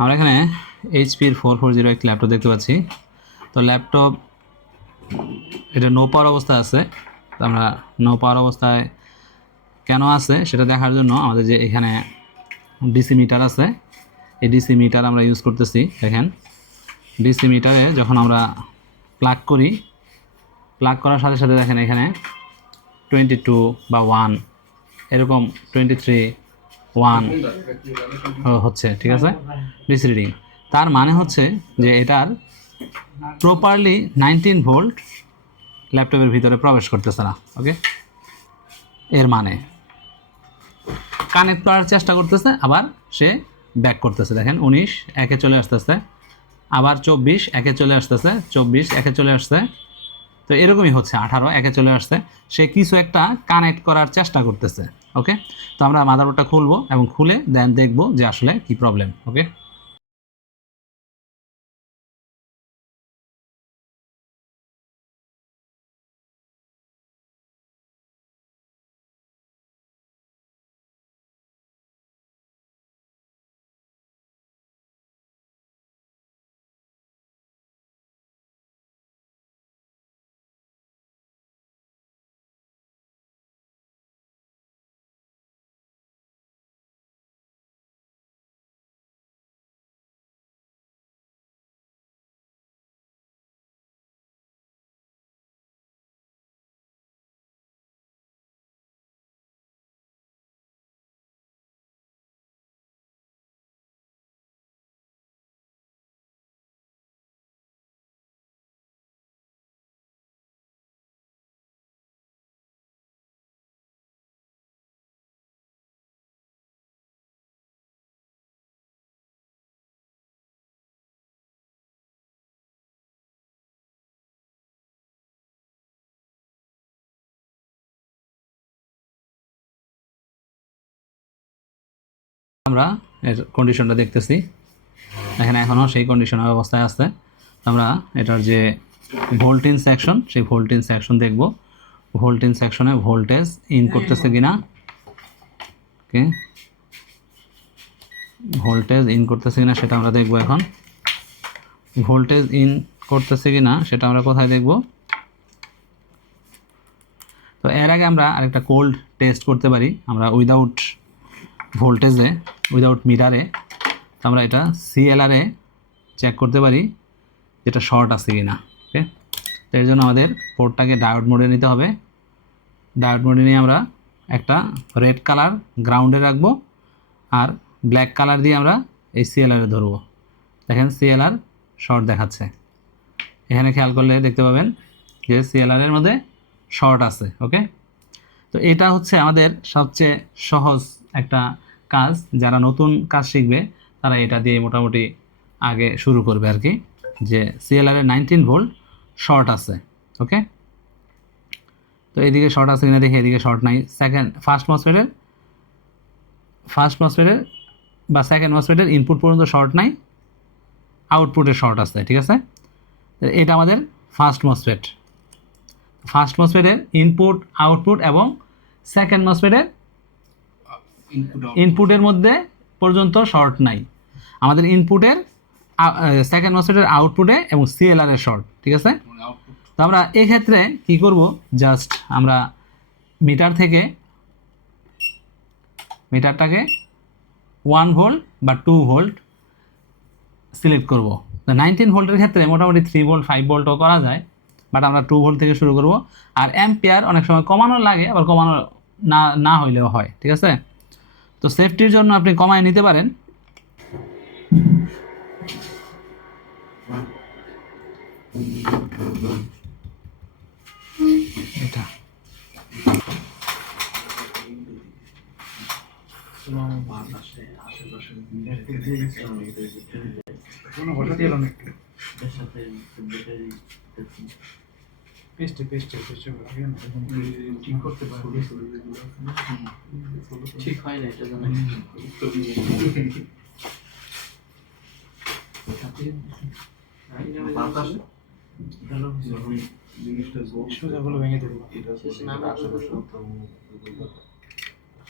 আমরা এখানে এইচপির ফোর ফোর জিরো একটি ল্যাপটপ দেখতে পাচ্ছি। তো ল্যাপটপ এটা নো পাওয়ার অবস্থায় আছে। তো আমরা নো পাওয়ার অবস্থায় কেন আছে সেটা দেখার জন্য আমাদের যে এখানে ডিসি মিটার আছে। এই ডিসি মিটার আমরা ইউজ করতেছি, দেখেন। ডিসি মিটারে যখন আমরা প্লাগ করি প্লাগ করার সাথে সাথে দেখেন এখানে টোয়েন্টি টু বা ওয়ান এরকম টোয়েন্টি থ্রি ওয়ান হচ্ছে, ঠিক আছে? ডিসি রিডিং তার মানে হচ্ছে যে এটার প্রপারলি নাইনটিন ভোল্ট ল্যাপটপের ভিতরে প্রবেশ করতেছে না ওকে এর মানে। কানেক্ট করার চেষ্টা করতেছে, আবার সে ব্যাক করতেছে। দেখেন, উনিশ, একে চলে আসতেছে, আবার চব্বিশ, একে চলে আসতেছে, চব্বিশ, একে চলে আসছে তো এরকমই হচ্ছে আঠারো, একে চলে আসছে। সে কিছু একটা কানেক্ট করার চেষ্টা করতেছে ওকে তো আমরা মাদারবোর্ডটা খুলবো এবং খুলে দেন দেখব যে আসলে কি প্রবলেম ওকে আমরা এর কন্ডিশনটা দেখতেছি। এখানে এখনও সেই কন্ডিশনের অবস্থায় আছে। আমরা এটার যে ভোল্টিন সেকশন সেই ভোল্টিন সেকশন দেখব। ভোল্টিন সেকশনে ভোল্টেজ ইন করতেছে কিনা? ওকে। ভোল্টেজ ইন করতেছে কিনা সেটা আমরা দেখব এখন। ভোল্টেজ ইন করতেছে কিনা সেটা আমরা কোথায় দেখব? তো এর আগে আমরা আরেকটা কোল্ড টেস্ট করতে পারি। আমরা উইদাউট ভোল্টেজে উইদাউট মিটারে আমরা এটা সিএলআরে চেক করতে পারি যেটা শর্ট আছে কি না ওকে এর জন্য আমাদের পোর্টটাকে ডায়োড মোডে নিতে হবে। ডায়োড মোডে নিয়ে আমরা একটা রেড কালার গ্রাউন্ডে রাখব আর ব্ল্যাক কালার দিয়ে আমরা এই সিএলআরে ধরবো। দেখেন সিএলআর শর্ট দেখাচ্ছে। এখানে খেয়াল করলে দেখতে পাবেন যে সিএলআরের মধ্যে শর্ট আছে ওকে তো এটা হচ্ছে আমাদের সবচেয়ে সহজ একটা কাজ, যারা নতুন কাজ শিখবে, তারা এটা দিয়ে মোটামুটি আগে শুরু করবে আর কি, যে সিএলআরের নাইনটিন ভোল্ট শর্ট আছে ওকে তো এদিকে শর্ট আছে কিনা দেখি, এদিকে শর্ট নাই। সেকেন্ড ফার্স্ট মসফেটের ফার্স্ট মসফেটের বা সেকেন্ড মসফেটের ইনপুট পর্যন্ত শর্ট নাই আউটপুটের শর্ট আছে, ঠিক আছে? এটা আমাদের ফার্স্ট মসফেট ফার্স্ট মসফেটের ইনপুট আউটপুট এবং সেকেন্ড মসফেটের ইনপুটের মধ্যে পর্যন্ত শর্ট নাই। আমাদের ইনপুটের সেকেন্ড মসফেটের আউটপুটে এবং সিএলআর এর শর্ট ঠিক আছে? তো আমরা এক্ষেত্রে কি করব? জাস্ট আমরা মিটার থেকে মিটারটাকে ওয়ান ভোল্ট বা টু ভোল্ট সিলেক্ট করব। তো নাইনটিন ভোল্টের ক্ষেত্রে মোটামুটি থ্রি ভোল্ট ফাইভ ভোল্টও করা যায় বাট আমরা টু ভোল্ট থেকে শুরু করব। আর অ্যাম্পিয়ার অনেক সময় কমানো লাগে আবার কমানো না না হইলেও হয় ঠিক আছে? তো সেফটির জন্য আপনি কমায় নিতে পারেন। এটা। পেস্টে পেস্টে পেস্টে ঠিক করতে পারব ঠিক হয় না এটা জানা বাতাস সোজাগুলো ভেঙে দেবো।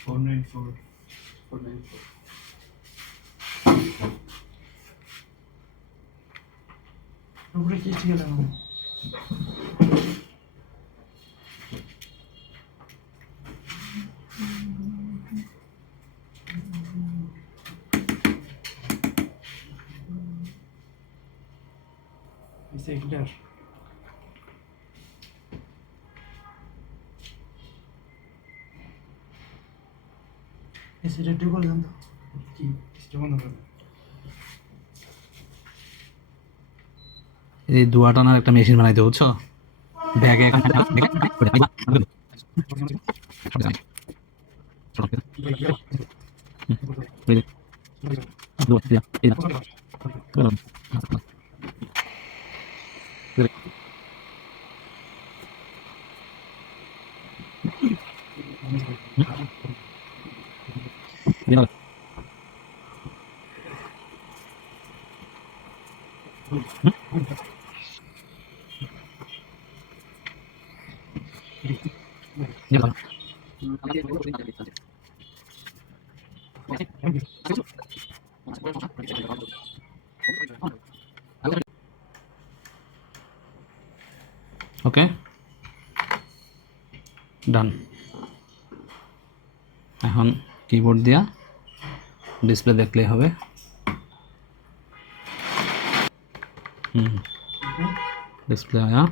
Four nine four. Four nine four. উপরে কি ঠিক আছে সেকেন্ডার সেটা করে দেন তো কি সেটা বন্ধ করে এই দুয়া টানার একটা মেশিন বানাইতে বুঝছ ব্যাগে ওকে ডান এখন কিবোর্ড দিয়া ডিসপ্লে দেখলেই হবে হুম ডিসপ্লে আয়া